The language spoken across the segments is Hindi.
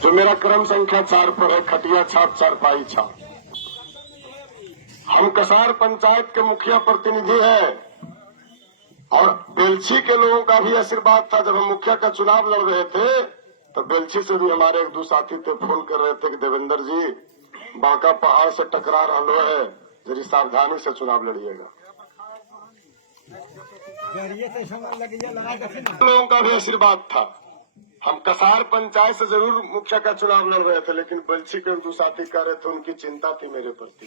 जो मेरा क्रम संख्या 4 पर है, खटिया छाप चारपाई छाप। हम कसार पंचायत के मुखिया प्रतिनिधि हैं और बेलछी के लोगों का भी आशीर्वाद था। जब हम मुखिया का चुनाव लड़ रहे थे तो बेलछी से भी हमारे एक दो साथी थे, फोन कर रहे थे कि देवेंद्र जी बांका पहाड़ से टकरा रहा है, जरी सावधानी से चुनाव लड़िएगा। लोगों का भी आशीर्वाद था। हम कसार पंचायत से जरूर मुखिया का चुनाव लड़ रहे थे, लेकिन बेलछी के दो साथी कह रहे थे, उनकी चिंता थी मेरे प्रति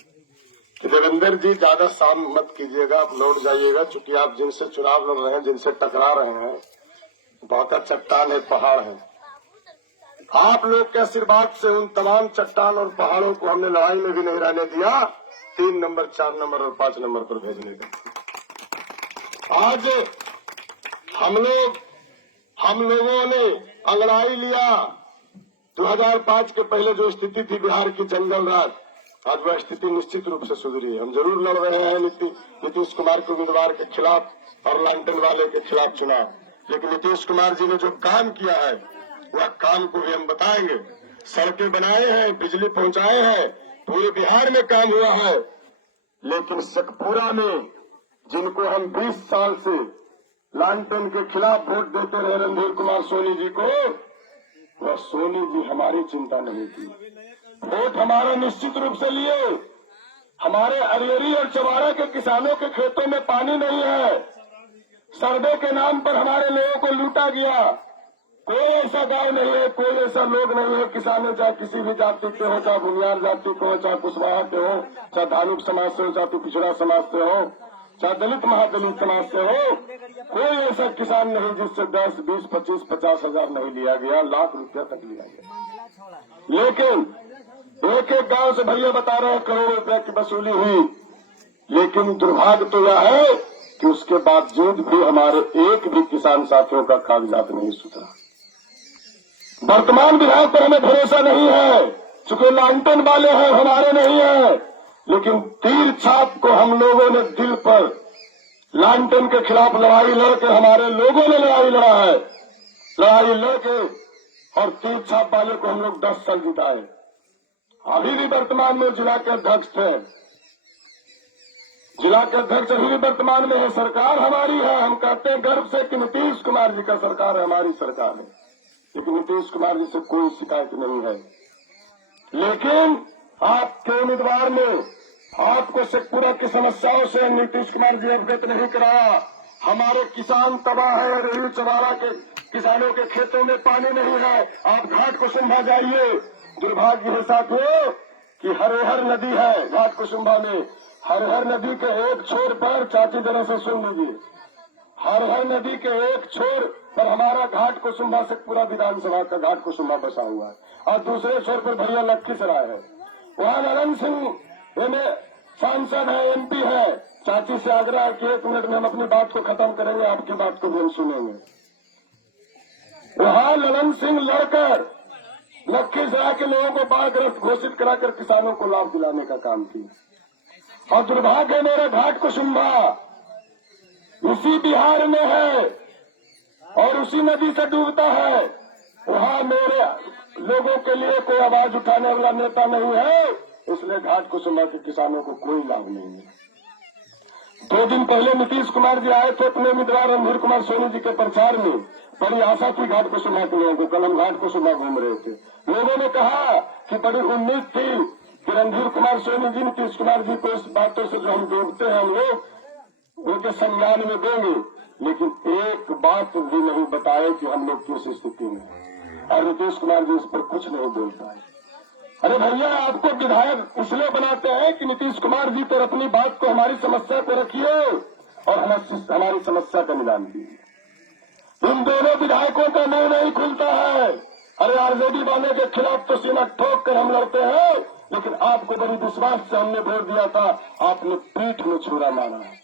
कि देवेंद्र जी ज्यादा शाम मत कीजिएगा, आप लौट जाइएगा, चूंकि आप जिनसे चुनाव लड़ रहे हैं, जिनसे टकरा रहे हैं, बहुत चट्टान है, पहाड़ है। आप लोग के आशीर्वाद से उन तमाम चट्टान और पहाड़ों को हमने लड़ाई में भी नहीं रहने दिया, 3 नंबर 4 नंबर और 5 नंबर पर भेजने का। आज हम लोगों ने अंगड़ाई लिया। 2005 के पहले जो स्थिति थी बिहार की जंगल राज, आज वह स्थिति निश्चित रूप से सुधरी है। हम जरूर लड़ रहे हैं नीतीश कुमार के उम्मीदवार के खिलाफ और लालटेन वाले के खिलाफ चुनाव, लेकिन नीतीश कुमार जी ने जो काम किया है वह काम को भी हम बताएंगे। सड़कें बनाए हैं, बिजली पहुंचाए हैं, पूरे बिहार में काम हुआ है। लेकिन शेखपुरा में जिनको हम 20 साल से लालटेन के खिलाफ वोट देते रहे रणधीर कुमार सोनी जी को, वह सोनी जी हमारी चिंता नहीं थी। वोट हमारा निश्चित रूप से लिए। हमारे अरियरी और चवारा के किसानों के खेतों में पानी नहीं है। सर्वे के नाम पर हमारे लोगों को लूटा गया। कोई ऐसा गांव नहीं है, कोई ऐसा लोग नहीं है, किसानों चाहे किसी भी जाति के हो, चाहे भुनियार जाति के हो, चाहे कुशवाहा के हो, चाहे धार्मिक समाज से हो, चाहे पिछड़ा समाज से हो, चाहे दलित महादलित समाज से हो, कोई ऐसा किसान नहीं जिससे 10, 20, 25, 50 हजार नहीं लिया गया, लाख रुपया तक लिया गया। लेकिन एक एक गांव से भैया बता रहे हैं करोड़ों रुपया की वसूली हुई। लेकिन दुर्भाग्य तो यह है कि उसके बावजूद भी हमारे एक भी किसान साथियों का कागजात नहीं सुधरा। वर्तमान विधायक पर हमें भरोसा नहीं है, चूंकि लालटेन वाले हैं, हमारे नहीं है। लेकिन तीर छाप को हम लोगों ने दिल पर लालटेन के खिलाफ लड़ाई लड़के, हमारे लोगों ने लड़ाई लड़ा है। लड़ाई लड़के और तीर छाप वाले को हम लोग 10 साल जिताए। अभी भी वर्तमान में जिला के अध्यक्ष थे, जिला के अध्यक्ष अभी भी वर्तमान में है। सरकार हमारी है। हम कहते हैं गर्व से कि नीतीश कुमार जी का सरकार है, हमारी सरकार है। लेकिन नीतीश कुमार जी से कोई शिकायत नहीं है। लेकिन आपके उम्मीदवार ने आपको शेखपुरा की समस्याओं से नीतीश कुमार जी अवगत नहीं कराया। हमारे किसान तबाह है, रेहू चवारा के किसानों के खेतों में पानी नहीं है। आप घाट कुसुम्भा जाइए, दुर्भाग्य है साथियों कि हरिहर नदी है घाट कुसुम्भा में। हरिहर नदी के एक छोर पर, चाची जरा से सुन लीजिए, हरिहर नदी के एक छोर पर हमारा घाट कुसुम्भा शेखपुरा विधानसभा का घाट कुसुम्भा बसा हुआ है, और दूसरे छोर पर भैया लखीसराय है। वहाँ ललन सिंह सांसद है, MP है। चाची से आग्रह है कि 1 मिनट में हम अपनी बात को खत्म करेंगे, आपकी बात को भी हम सुनेंगे। वहाँ ललन सिंह लड़कर लखीसराय के लोगों को बाढ़ग्रस्त घोषित कराकर किसानों को लाभ दिलाने का काम किया। और दुर्भाग्य है मेरे घाट कुसुम्भा उसी बिहार में है और उसी नदी से डूबता है। वहाँ मेरे लोगों के लिए कोई आवाज उठाने वाला नेता नहीं है, इसलिए घाट कुसुम्भा के किसानों को कोई लाभ नहीं है। 2 दिन पहले नीतीश कुमार जी आए थे अपने उम्मीदवार रणधीर कुमार सोनी जी के प्रचार में। बड़ी आशा थी घाट कुसुम्भा के लोगों को। कल हम घाट कुसुम्भा घूम रहे थे, लोगों ने कहा कि बड़ी उम्मीद थी कि रणधीर कुमार सोनी जी नीतीश कुमार जी को इस बातों से जो हम जोड़ते हैं हम लोग उनके सम्मान में देंगे। लेकिन एक बात भी नहीं बताए कि हम लोग किस स्थिति में, और नीतीश कुमार जी इस पर कुछ नहीं बोल पाए। अरे भैया, आपको विधायक इसलिए बनाते हैं कि नीतीश कुमार जी पर अपनी बात को, हमारी समस्या को रखिए और हमारी समस्या का निदान कीजिए। इन दोनों विधायकों का मुंह नहीं खुलता है। अरे RJD वाले के खिलाफ तो सीना ठोक कर हम लड़ते हैं, लेकिन आपको बड़ी विश्वास से हमने वोट दिया था, आपने पीठ में छुरा मारा है।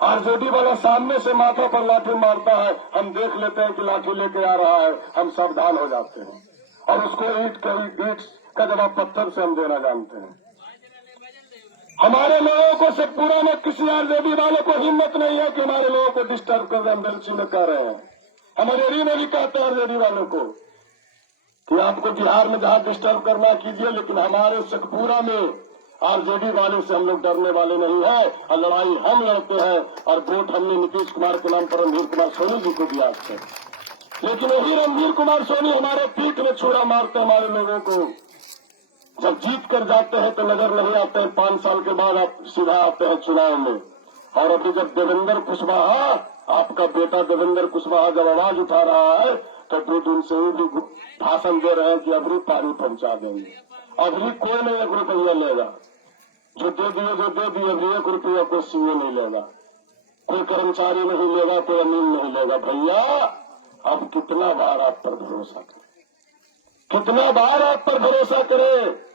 RJD वाला सामने से माथा पर लाठी मारता है, हम देख लेते हैं कि लाठी लेके आ रहा है, हम सावधान हो जाते हैं और उसको ईट का जवाब पत्थर से हम देना जानते हैं। हमारे लोगों को शेखपुरा में किसी RJD वाले को हिम्मत नहीं है कि हमारे लोगों को डिस्टर्ब कर रहे हैं। बेलछी में कह रहे हैं, हमारे एरिया में भी कहते हैं RJD वालों को कि आपको बिहार में जहां डिस्टर्ब करना कीजिए, लेकिन हमारे शेखपुरा में आरजेडी वाले से हम लोग डरने वाले नहीं है, और लड़ाई हम लड़ते हैं। और वोट हमने नीतीश कुमार के नाम पर रणधीर कुमार सोनी जी को दिया है, लेकिन वही रणधीर कुमार सोनी हमारे पीठ में छुरा मारते हमारे लोगों को। जब जीत कर जाते हैं तो नजर नहीं आते हैं, 5 साल के बाद आप सीधा आते हैं चुनाव में। और अभी जब देवेंद्र कुशवाहा, आपका बेटा देवेंद्र कुशवाहा जब आवाज उठा रहा है तो 2 दिन से वो भी भाषण दे रहे हैं कि अबरी पानी पहुंचा देंगे। अबरी कोई नहीं 1 रुपया लेगा, जो दे दिए अभी 1 रुपया कोई सीए नहीं लेगा, कोई कर्मचारी नहीं लेगा, कोई अमीन नहीं लेगा। भैया अब कितना बार आप पर भरोसा करें, कितना बार आप पर भरोसा करें।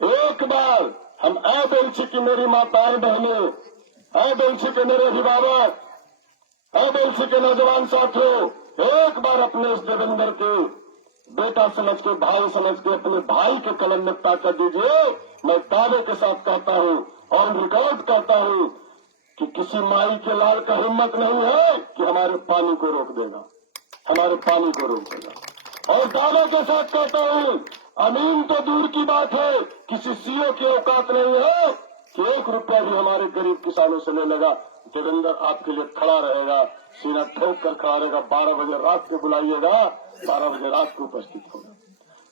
एक बार हम बेलछी की मेरी माताएं बहनें, बेलछी के मेरे अभिभावक, बेलछी के नौजवान साथियों, एक बार अपने इस देवेंद्र के बेटा समझ के, भाई समझ के अपने भाई के कलम में ताकत दीजिए। मैं दावे के साथ कहता हूँ और रिकॉर्ड कहता हूँ कि किसी माई के लाल का हिम्मत नहीं है कि हमारे पानी को रोक देगा, हमारे पानी को रोक देगा। और दावे के साथ कहता हूँ, अमीन तो दूर की बात है, किसी सीओ की औकात नहीं है कि 1 रुपया भी हमारे गरीब किसानों से ले लेगा। देवेंद्र आपके लिए खड़ा रहेगा, सीना ठोक कर खड़ा रहेगा। 12 बजे रात को बुलाइएगा, 12 बजे रात को उपस्थित होगा।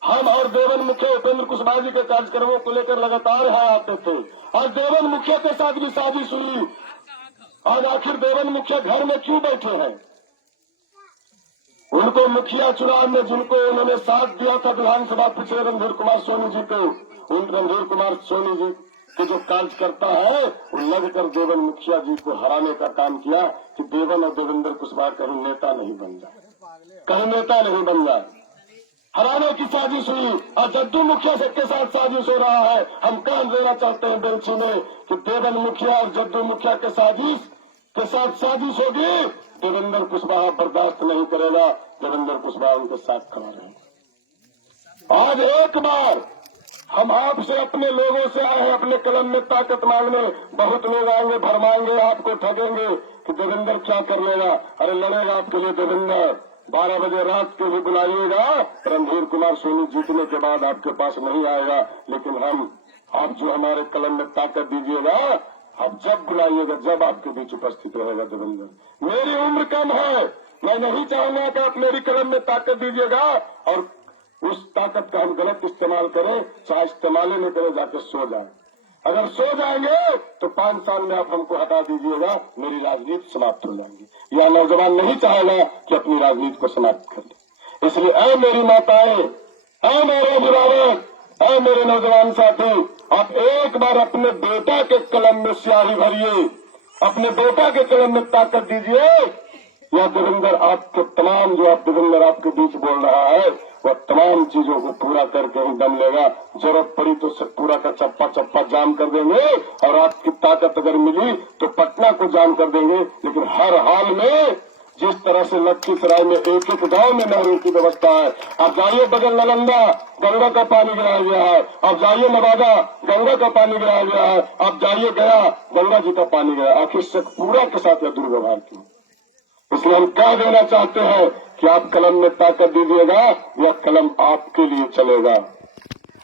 हम और देवन मुखिया उपेंद्र कुशवाहा जी के कार्यक्रमों को लेकर लगातार यहाँ आते थे, और देवन मुखिया के साथ भी साजिश हुई। और आखिर देवन मुखिया घर में क्यों बैठे हैं? उनको मुखिया चुनाव में जिनको उन्होंने साथ दिया था विधानसभा पिछले रणधीर कुमार सोनी जी को, उन रणधीर कुमार सोनी जी के जो कार्यकर्ता है वो लगकर देवन मुखिया जी को हराने का काम किया कि देवन और देवेंद्र कुशवाहा कहीं नेता नहीं बन जाए, कहीं नेता नहीं बन जाए। हराने की साजिश हुई और जद्दू मुखिया सबके साथ साजिश हो रहा है। हम कह देना चाहते हैं बेलछी में कि देवन मुखिया और जद्दू मुखिया के साथ साजिश होगी। देवेंद्र कुशवाहा बर्दाश्त नहीं करेगा, देवेंद्र कुशवाहा उनके साथ खड़ा रहेगा। आज एक बार हम आपसे अपने लोगों से आए हैं अपने कलम में ताकत मांगने। बहुत लोग आएंगे, भरमाएंगे, आपको ठगेंगे कि देवेंद्र क्या कर लेगा। अरे लड़ेगा आपके लिए देवेंद्र। 12 बजे रात को भी बुलाइएगा, रणधीर कुमार सोनी जीतने के बाद आपके पास नहीं आएगा, लेकिन आप जो हमारे कलम में ताकत दीजिएगा, आप जब बुलाइएगा, जब आपके बीच उपस्थित रहेगा देवेंद्र। मेरी उम्र कम है, मैं नहीं चाहूंगा कि आप मेरी कलम में ताकत दीजिएगा और उस ताकत का हम गलत इस्तेमाल करें। चाहे इस्तेमाल न करें, जाकर सो जाए। अगर सो जाएंगे तो 5 साल में आप हमको हटा दीजिएगा, मेरी राजनीति समाप्त हो जाएगी। यह नौजवान नहीं चाहेगा कि अपनी राजनीति को समाप्त कर ले। इसलिए ऐ मेरी माताएं, ऐ मेरे अभिभावक, ऐ मेरे नौजवान साथी, आप एक बार अपने बेटा के कलम में स्याही भरिए, अपने बेटा के कलम में ताकत दीजिए। यह देवेंद्र आपके तमाम जो देवेंद्र आपके बीच बोल रहा है, वह तमाम चीजों को पूरा करके ही दम लेगा। जरूरत पड़ी तो पूरा का चप्पा चप्पा जाम कर देंगे, और आपकी ताकत अगर मिली तो पटना को जाम कर देंगे। लेकिन हर हाल में जिस तरह से लखीसराय में एक गांव में नहरों की व्यवस्था है, आप जाइए बगल नालंदा, गंगा का पानी गिराया गया है। आप जाइए नवादा, गंगा का पानी गिराया गया है। आप जाइए गया, गंगा जी का पानी गया। आखिर शेखपुरा के साथ यह दुर्व्यवहार क्यों? इसलिए हम कह देना चाहते हैं कि आप कलम में ताकत दीजिएगा, यह कलम आपके लिए चलेगा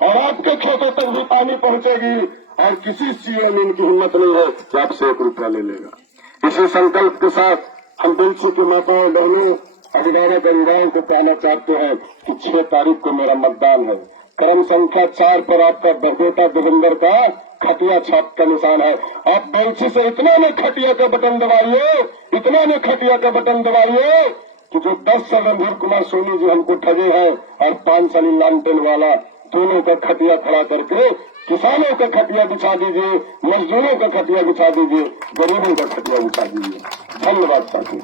और आपके खेतों तक भी पानी पहुंचेगी। और किसी सीएम में इनकी हिम्मत नहीं है कि आपसे 1 रुपया ले लेगा। इसी संकल्प के साथ हम बेलछी की माताओं बहनों अभिभावक अभिभावकों को कहना चाहते हैं कि 6 तारीख को मेरा मतदान है। क्रम संख्या 4 पर आपका बेटा देवेंद्र का खटिया छाप का निशान है। आप बेलछी से इतना में खटिया का बटन दबाइए, इतना में खटिया का बटन दबाइए कि जो 10 साल रणधीर कुमार सोनी जी हमको ठगे हैं और 5 साल लालटेन वाला, दोनों का खटिया खड़ा करके किसानों का खटिया बिछा दीजिए, मजदूरों का खटिया बिछा दीजिए, गरीबों का खटिया बिछा दीजिए। धन्यवाद साथी।